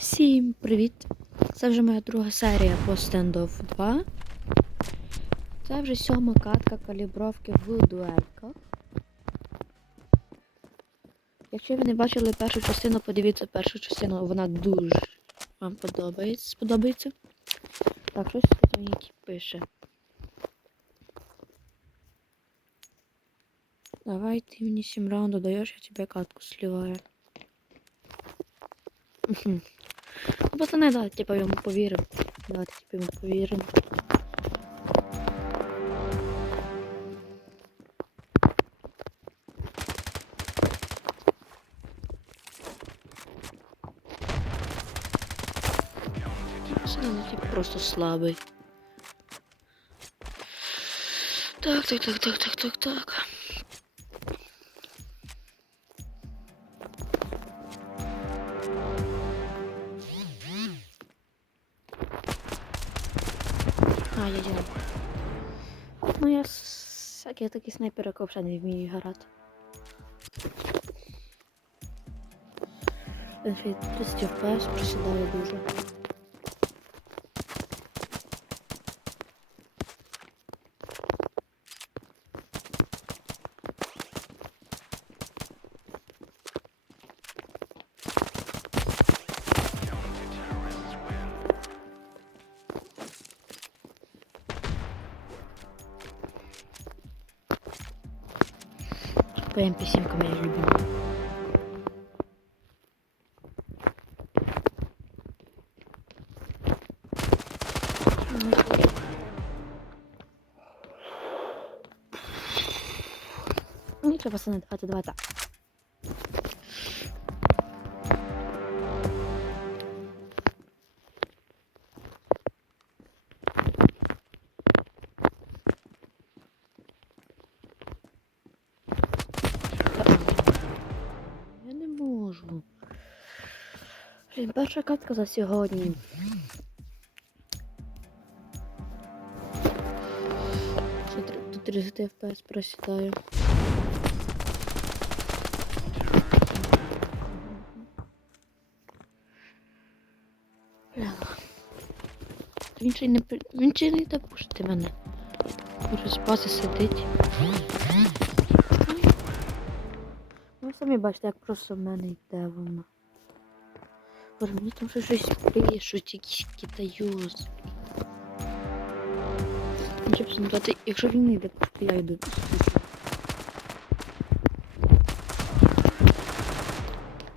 Всім привіт! Це вже моя друга серія по Standoff 2. Це вже сьома катка калібровки в дуельках. Якщо ви не бачили першу частину, подивіться першу частину, вона дуже вам подобається. сподобається. Так, щось мені пише. Давай ты мне 7 раундов даешь, я тебе катку сливаю Мгм. Ну, пацаны, да, типа ему поверим. Давайте типа ему поверим. Пацаны, ну типа просто слабый. Так, так, так, так, так, так, так. Ай-яй-яй. Ну я с- всякі такі снайпери взагалі не вмію грати. Ефі 30 FPS присідає дуже. По MP7 моя любимая. Нічого, пацани, давайте, давайте. Перша катка за сьогодні. Тут 30 FPS просідаю. Він ще не він ще не пушити мене. Може бази сидить. Ви самі бачите, як просто в мене йде воно. Боже, мені там ще щось пишуть, якісь китайоз. Нічого б дати, якщо він не йде, то я йду.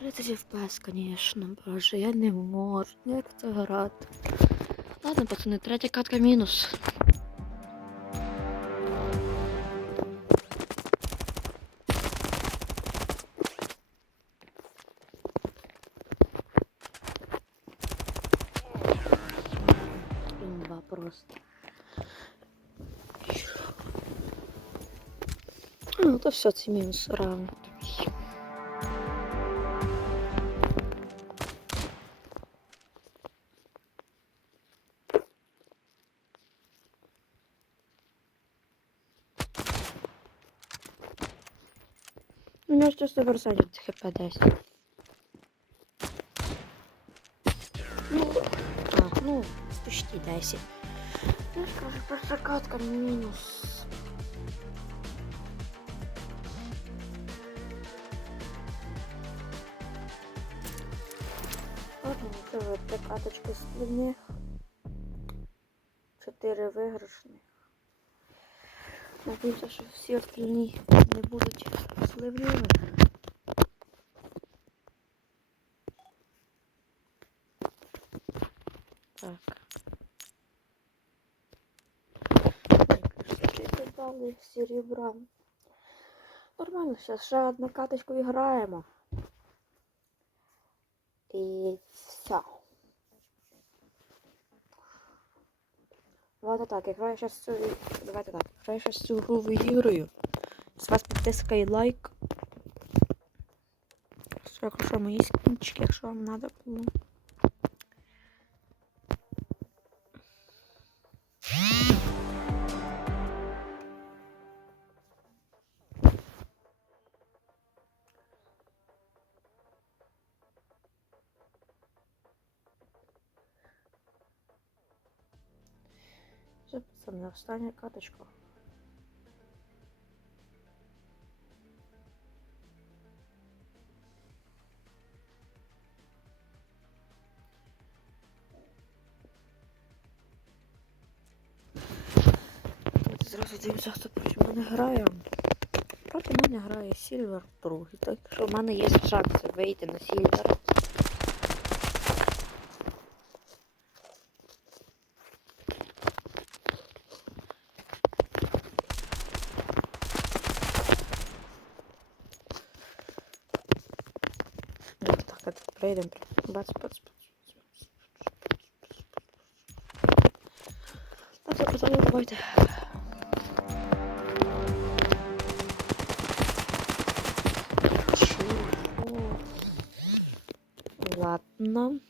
Тридцять FPS, конечно, боже, я не можу. Як це грати? Ладно, пацани, третя катка мінус. Просто. Ну, то все, це мінус раунд. У нього ж 100% хп 10. Ну, а, ну, почти 10. Я ж кажу, перша катка мінус. Ладно, це вже три каточки сливних. Чотири виграшних. Надіюся, що всі остальні не будуть сливними. Так. Скільки дали серебра. Нормально, зараз ще одну каточку і граємо. І все. Давайте так, якщо я зараз цю... Давайте так, якщо я зараз цю гру виіграю, з вас підписка лайк. Якщо що, мої скінчики, якщо вам треба було. Це не остання каточка. Зразу дивимося, хто проти мене грає. Проти мене грає Сільвер другий. Так що в мене є шанс вийти на Сільвер. Давайте так, так прийдемо. Бац, бац, бац. Так, записали, давайте. Ладно.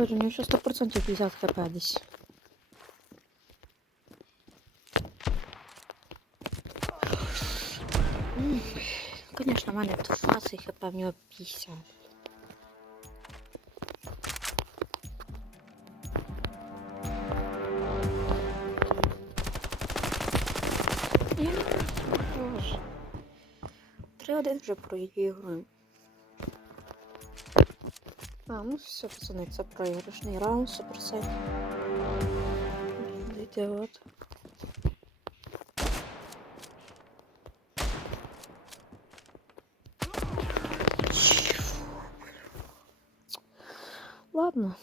Боже, у него еще 100% 50 хп десь. Конечно, в мене 20 хп, в нього 50. Я не можу. 3-1 вже проігруємо. А, ну все, пацани, це проіграшний раунд 100%. Дайте от. Ладно,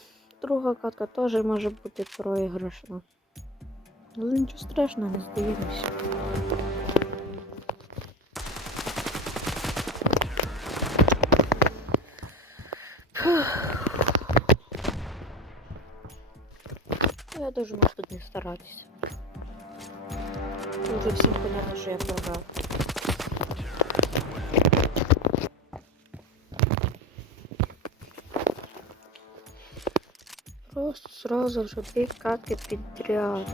друга катка теж може бути проіграшна. Але нічого страшного, не здаємося. Ну, может тут не старайтесь. Уже всем понятно, что я програв. Просто сразу же две катки підряд.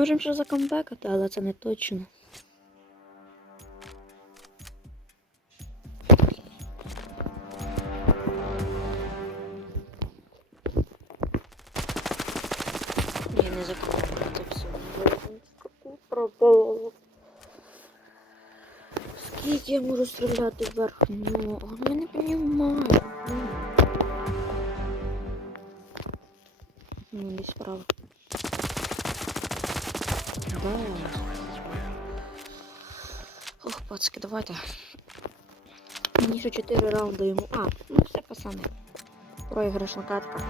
Можемо ще закомбекати, але це не точно. Ні, не закомбекати все. Скільки я можу стріляти вверх нього? Я не розумію. Ну, десь справа. Ох, пацки, давайте. Мені ще 4 раунди йому. А, ну все, пацани. Проіграшна катка.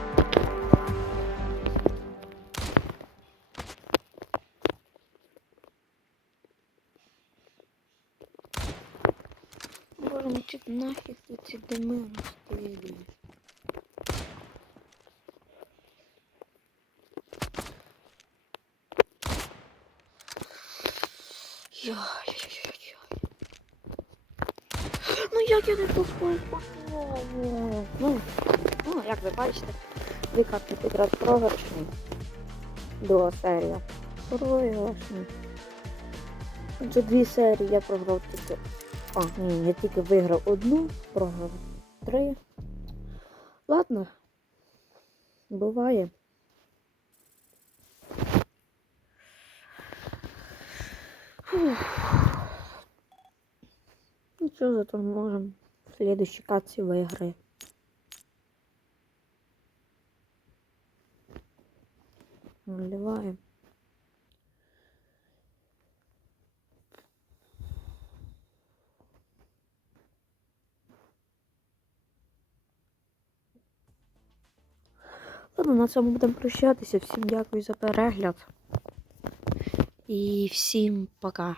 Боже, ну чи нафіг тут ці дими розстрілюють? Йой-йой-йой. Ну як я не попав? Ну, ну, як ви бачите, викатний підряд програшний. Друга серія. Програшний. Це дві серії я програв тільки. А, ні, я тільки виграв одну, програв три. Ладно. Буває. Фух. Ничего, зато можемо в следующей каці выиграть. Наливаем. Ладно, на цьому будемо прощатися. Всім дякую за перегляд. І всім пока.